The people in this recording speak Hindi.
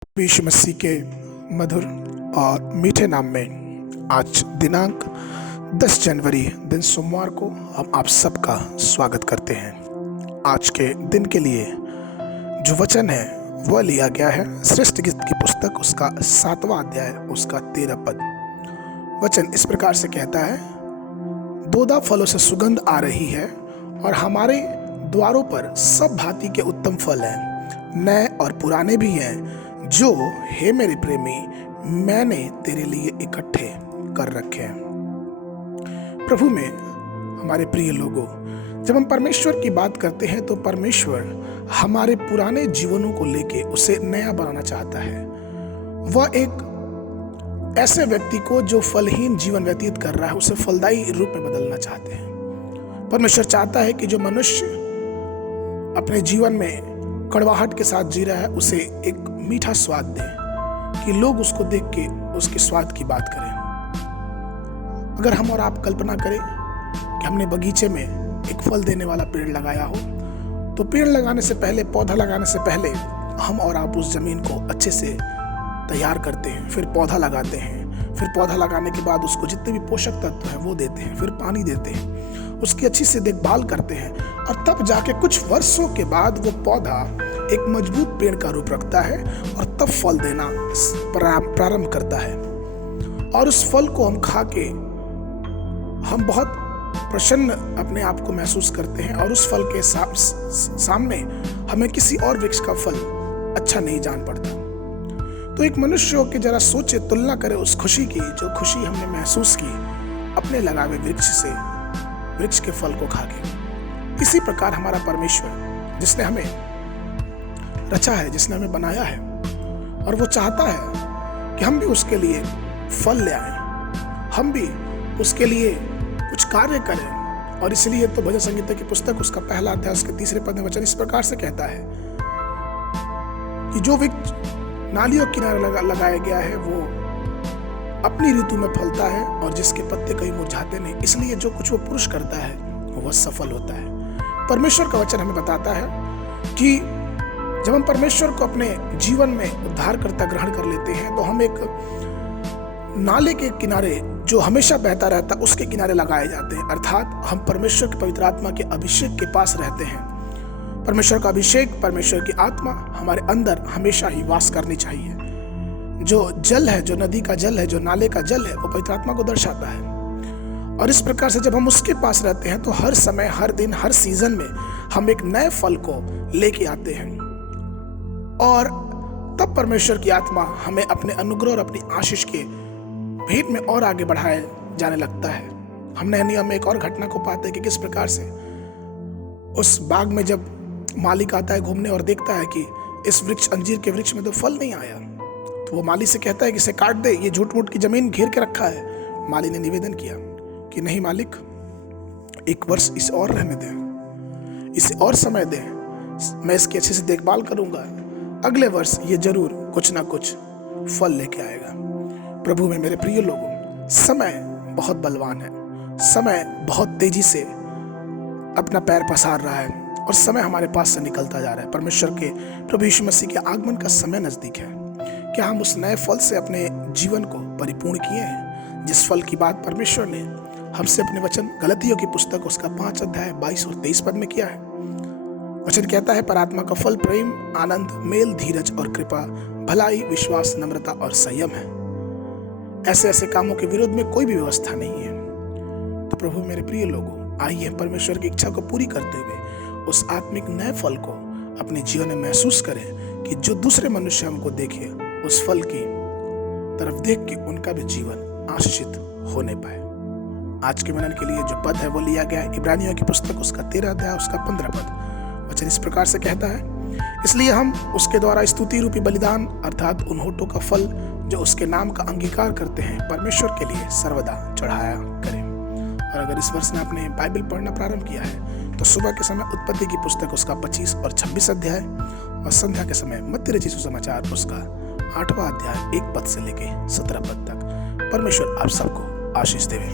यीशु मसीह के मधुर और मीठे नाम में आज दिनांक 10 जनवरी दिन सोमवार को हम आप सबका स्वागत करते हैं। आज के दिन के लिए जो वचन है वह लिया गया है सृष्टि की पुस्तक उसका 7वां अध्याय उसका 13 पद। वचन इस प्रकार से कहता है, दोदा फलों से सुगंध आ रही है और हमारे द्वारों पर सब भांति के उत्तम फल हैं, नए और पुराने भी हैं, जो हे मेरे प्रेमी मैंने तेरे लिए इकट्ठे कर रखे हैं। प्रभु में हमारे प्रिय लोगों, जब हम परमेश्वर की बात करते हैं तो परमेश्वर हमारे पुराने जीवनों को लेके उसे नया बनाना चाहता है। वह एक ऐसे व्यक्ति को जो फलहीन जीवन व्यतीत कर रहा है उसे फलदायी रूप में बदलना चाहते हैं। परमेश्वर चाहता है कि जो मनुष्य अपने जीवन में कड़वाहट के साथ जी रहा है उसे एक मीठा स्वाद दे कि लोग उसको देख के उसके स्वाद की बात करें। अगर हम और आप कल्पना करें कि हमने बगीचे में एक फल देने वाला पेड़ लगाया हो, तो पेड़ लगाने से पहले, पौधा लगाने से पहले हम और आप उस जमीन को अच्छे से तैयार करते हैं, फिर पौधा लगाते हैं, फिर पौधा लगाने के बाद उसको जितने भी पोषक तत्व है वो देते हैं, फिर पानी देते हैं, उसकी अच्छी से देखभाल करते हैं और तब जाके कुछ वर्षों के बाद वो पौधा एक मजबूत पेड़ का रूप रखता है और तब फल देना प्रारंभ करता है। और उस फल को हम खा के हम बहुत प्रसन्न अपने आप को महसूस करते हैं और उस फल के सामने हमें किसी और वृक्ष का फल अच्छा नहीं जान पड़ता। तो एक मनुष्य हो के जरा सोचे, तुलना करे उस खुशी की जो खुशी हमने महसूस की अपने लगाए वृक्ष के फल को खा के। इसी प्रकार हमारा परमेश्वर जिसने हमें रचा है, जिसने हमें बनाया है, और वो चाहता है कि हम भी उसके लिए फल ले आए, हम भी उसके लिए कुछ कार्य करें। और इसलिए तो भजन संगीता की पुस्तक उसका पहला अध्याय उसके 3 पद में वचन इस प्रकार से कहता है कि जो वृक्ष नालियों के किनारे लगाया गया है वो अपनी ऋतु में फलता है और जिसके पत्ते कहीं मुरझाते नहीं, इसलिए जो कुछ वो पुरुष करता है वह सफल होता है। परमेश्वर का वचन हमें बताता है कि जब हम परमेश्वर को अपने जीवन में उद्धारकर्ता ग्रहण कर लेते हैं तो हम एक नाले के किनारे जो हमेशा बहता रहता है उसके किनारे लगाए जाते हैं, अर्थात हम परमेश्वर के पवित्र आत्मा के अभिषेक के पास रहते हैं। परमेश्वर का अभिषेक, परमेश्वर की आत्मा हमारे अंदर हमेशा ही वास करनी चाहिए। जो जल है, जो नदी का जल है, जो नाले का जल है, वो पवित्र आत्मा को दर्शाता है। और इस प्रकार से जब हम उसके पास रहते हैं तो हर समय, हर दिन, हर सीजन में हम एक नए फल को लेके आते हैं और तब परमेश्वर की आत्मा हमें अपने अनुग्रह और अपनी आशीष के भेंट में और आगे बढ़ाए जाने लगता है। हमने नियम एक और घटना को पाते हैं कि किस प्रकार से उस बाग में जब मालिक आता है घूमने और देखता है कि इस वृक्ष, अंजीर के वृक्ष में तो फल नहीं आया, तो वो माली से कहता है कि इसे काट दे, ये झूठ मूठ की जमीन घेर के रखा है। माली ने निवेदन किया कि नहीं मालिक, एक वर्ष इसे और रहने दें, इसे और समय दें, मैं इसकी अच्छे से देखभाल करूंगा, अगले वर्ष ये जरूर कुछ ना कुछ फल लेके आएगा। प्रभु में मेरे प्रिय लोगों, समय बहुत बलवान है, समय बहुत तेजी से अपना पैर पसार रहा है और समय हमारे पास से निकलता जा रहा है। परमेश्वर के प्रभु यीशु मसीह के आगमन का समय नजदीक है। क्या हम उस नए फल से अपने जीवन को परिपूर्ण किए हैं जिस फल की बात परमेश्वर ने हमसे अपने वचन गलतियों की पुस्तक उसका 5 अध्याय 22 और 23 पद में किया है? वचन कहता है, पर आत्मा का फल प्रेम, आनंद, मेल, धीरज और कृपा, भलाई, विश्वास, नम्रता और संयम है। ऐसे ऐसे कामों के विरोध में कोई भी व्यवस्था नहीं है। तो प्रभु मेरे प्रिय लोगों, आइए परमेश्वर की इच्छा को पूरी करते हुए उस आत्मिक नए फल को अपने जीवन में महसूस करें कि जो दूसरे मनुष्य हमको देखे उस फल की तरफ देख के उनका भी जीवन आशीषित होने पाए। आज के मनन के लिए जो पद है वो लिया गया है इब्रानियों की पुस्तक उसका 13 अध्याय उसका 15 पद। वचन इस प्रकार से कहता है, इसलिए हम उसके द्वारा स्तुति रूपी बलिदान अर्थात उन होठों का फल जो उसके नाम का अंगीकार करते हैं परमेश्वर के लिए सर्वदा चढ़ाया करें। और अगर इस वर्ष में आपने बाइबल पढ़ना प्रारंभ किया है तो सुबह के समय उत्पत्ति की पुस्तक उसका 25 और 26 अध्याय और संध्या के समय मत्ती रचित सुसमाचार उसका 8वां अध्याय 1 पद से लेके 17 पद तक। परमेश्वर आप सबको आशीष देवे।